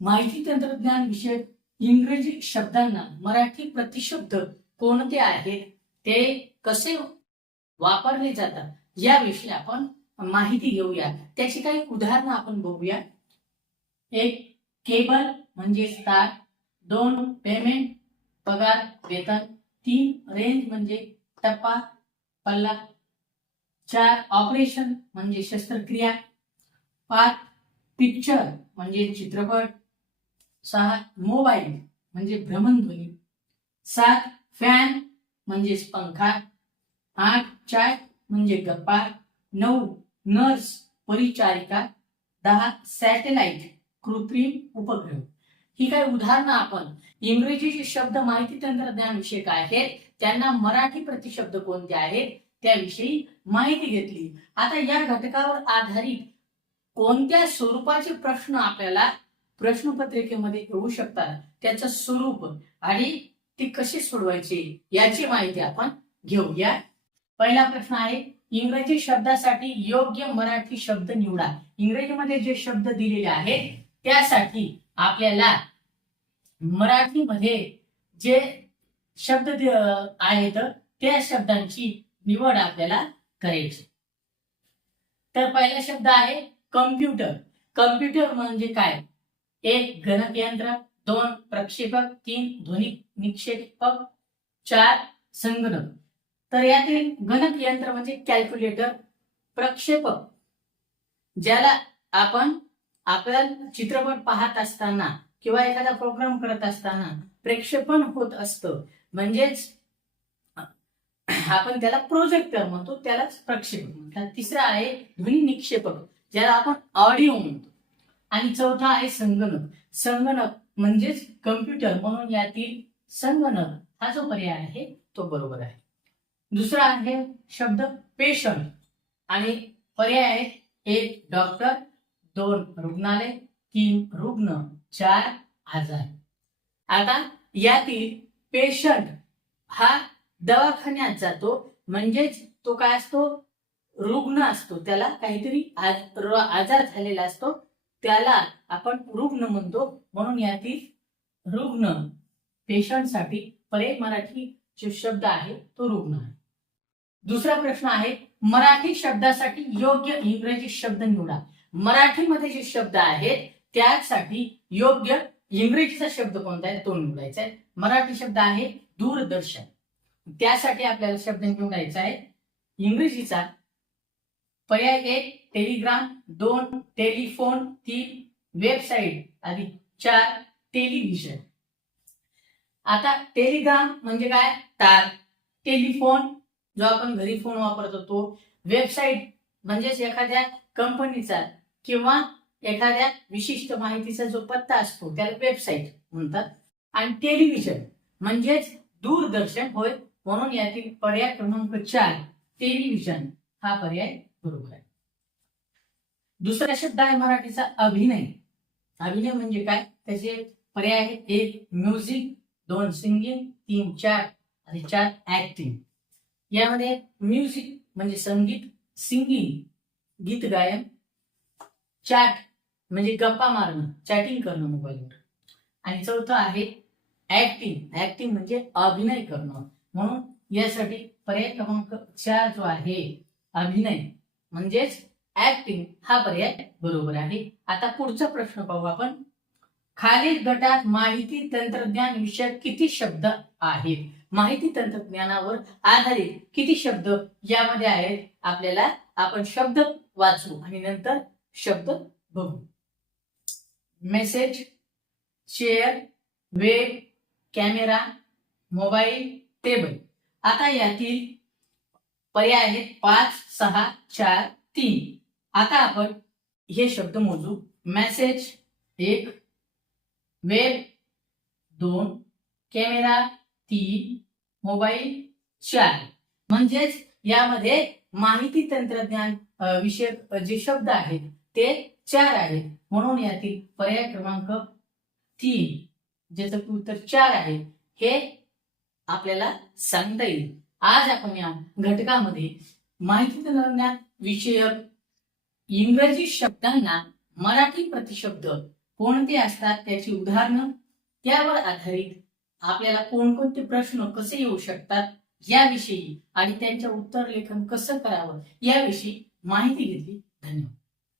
माहिती तंत्रज्ञान विषयक इंग्रजी शब्दांना मराठी प्रतिशब्द कोणते आहेत ते कसे वापरले जातात याविषयी आपण माहिती घेऊया. त्याची काही उदाहरणं आपण बघूया. एक केबल म्हणजे तार दोन पेमेंट पगार वेतन तीन रेंज म्हणजे टप्पा पल्ला चार ऑपरेशन म्हणजे शस्त्रक्रिया पाच पिक्चर म्हणजे चित्रपट सहा मोबाईल म्हणजे भ्रमणध्वनी. सात फॅन म्हणजेच पंखा. आठ चाय म्हणजे गप्पा. नऊ नर्स परिचारिका. दहा सॅटेलाइट कृत्रिम उपग्रह. ही काही उदाहरणं आपण. इंग्रजीचे शब्द माहिती तंत्रज्ञान विषयक आहेत त्यांना मराठी प्रतिशब्द कोणते आहेत त्याविषयी माहिती घेतली. आता या घटकावर आधारित कोणत्या स्वरूपाचे प्रश्न आपल्याला प्रश्नपत्रिकेमध्ये येऊ शकतात त्याचं स्वरूप आणि ती कशी सोडवायची याची माहिती आपण घेऊया. पहिला प्रश्न आहे इंग्रजी शब्दासाठी योग्य मराठी शब्द निवडा. इंग्रजीमध्ये जे शब्द दिलेले आहेत त्यासाठी आपल्याला मराठीमध्ये जे शब्द आहेत त्या शब्दांची निवड आपल्याला करायची. तर पहिला शब्द आहे कम्प्युटर. कम्प्युटर म्हणजे काय? एक गणकयंत्र दोन प्रक्षेपक तीन ध्वनी निक्षेपक चार संगणक. तर यातील गणकयंत्र म्हणजे कॅल्क्युलेटर प्रक्षेपक ज्याला आपण आपला चित्रपट पाहत असताना किंवा एखादा प्रोग्राम करत असताना प्रेक्षेपण होत असतं. म्हणजेच आपण त्याला प्रोजेक्टर म्हणतो त्यालाच प्रक्षेपक म्हणतात. तिसरा आहे ध्वनी निक्षेपक ज्याला आपण ऑडिओ म्हणतो. आणि चौथा आहे संगणक. संगणक म्हणजेच कम्प्युटर म्हणून यातील संगणक. हा जो पर्याय आहे तो बरोबर आहे. दुसरा आहे शब्द पेशंट. आणि पर्याय आहे एक डॉक्टर दोन रुग्णालय तीन रुग्ण चार आजार. आता यातील पेशंट हा दवाखान्यात जातो. म्हणजेच तो काय असतो? रुग्ण असतो. त्याला काहीतरी आज- आजार झालेला असतो. त्याला आपण रुग्ण म्हणतो. म्हणून यातील रुग्ण पेशंटसाठी पर्याय मराठी जो शब्द आहे तो रुग्ण आहे. दुसरा प्रश्न आहे मराठी शब्दासाठी योग्य इंग्रजी शब्द निवडा. मराठीमध्ये जे शब्द आहेत त्यासाठी योग्य इंग्रजीचा शब्द कोणता आहे तो निवडायचा आहे. मराठी शब्द आहे दूरदर्शन. त्यासाठी आपल्याला शब्द निवडायचा आहे इंग्रजीचा. पर्याय एक टेलिग्राम. दोन टेलिफोन तीन वेबसाईट आणि चार टेलिव्हिजन. आता टेलिग्राम म्हणजे काय? तार. टेलिफोन जो आपण घरी फोन वापरतो तो वेबसाईट म्हणजेच एखाद्या कंपनीचा किंवा एखाद्या विशिष्ट माहितीचा जो पत्ता असतो त्याला वेबसाईट म्हणतात. आणि टेलिव्हिजन म्हणजेच दूरदर्शन होय म्हणून यातील पर्याय क्रमांक चार टेलिव्हिजन हा पर्याय बरोबर आहे. दुसरा शब्द आहे मराठीचा अभिनय. अभिनय म्हणजे काय? त्याचे पर्याय आहेत. एक म्युझिक. दोन सिंगिंग. तीन चार. आणि चार ऍक्टिंग यामध्ये म्युझिक म्हणजे संगीत सिंगिंग गीत गायन चॅट म्हणजे गप्पा मारणं चॅटिंग करणं मोबाईलवर. आणि चौथं आहे ऍक्टिंग ऍक्टिंग म्हणजे अभिनय करणं. म्हणून यासाठी पर्याय क्रमांक चार जो आहे अभिनय. म्हणजेच ऍक्टिंग हा पर्याय बरोबर आहे. आता पुढचा प्रश्न पाहू आपण. खालील गटात माहिती तंत्रज्ञान विषयक किती शब्द आहेत? माहिती तंत्रज्ञानावर आधारित किती शब्द यामध्ये आहेत? आपल्याला आपण शब्द वाचू आणि नंतर शब्द बघू. Message share web camera mobile table आता यातील पर्याय आहेत पाच सहा चार तीन. आता आपण हे शब्द मोजू. मेसेज एक. वेब दोन. कॅमेरा तीन. मोबाईल चार. म्हणजेच यामध्ये माहिती तंत्रज्ञान विषयक जे शब्द आहेत ते चार आहेत. म्हणून यातील पर्याय क्रमांक तीन ज्याचं की उत्तर चार आहे हे आपल्याला सांगता येईल. आज आपण या घटकामध्ये माहिती तंत्रज्ञान विषयक इंग्रजी शब्दांना मराठी प्रतिशब्द कोणते असतात त्याची उदाहरणं त्यावर आधारित आपल्याला कोणकोणते प्रश्न कसे येऊ शकतात याविषयी आणि त्यांच्या उत्तर लेखन कसं करावं याविषयी माहिती घेतली. धन्यवाद.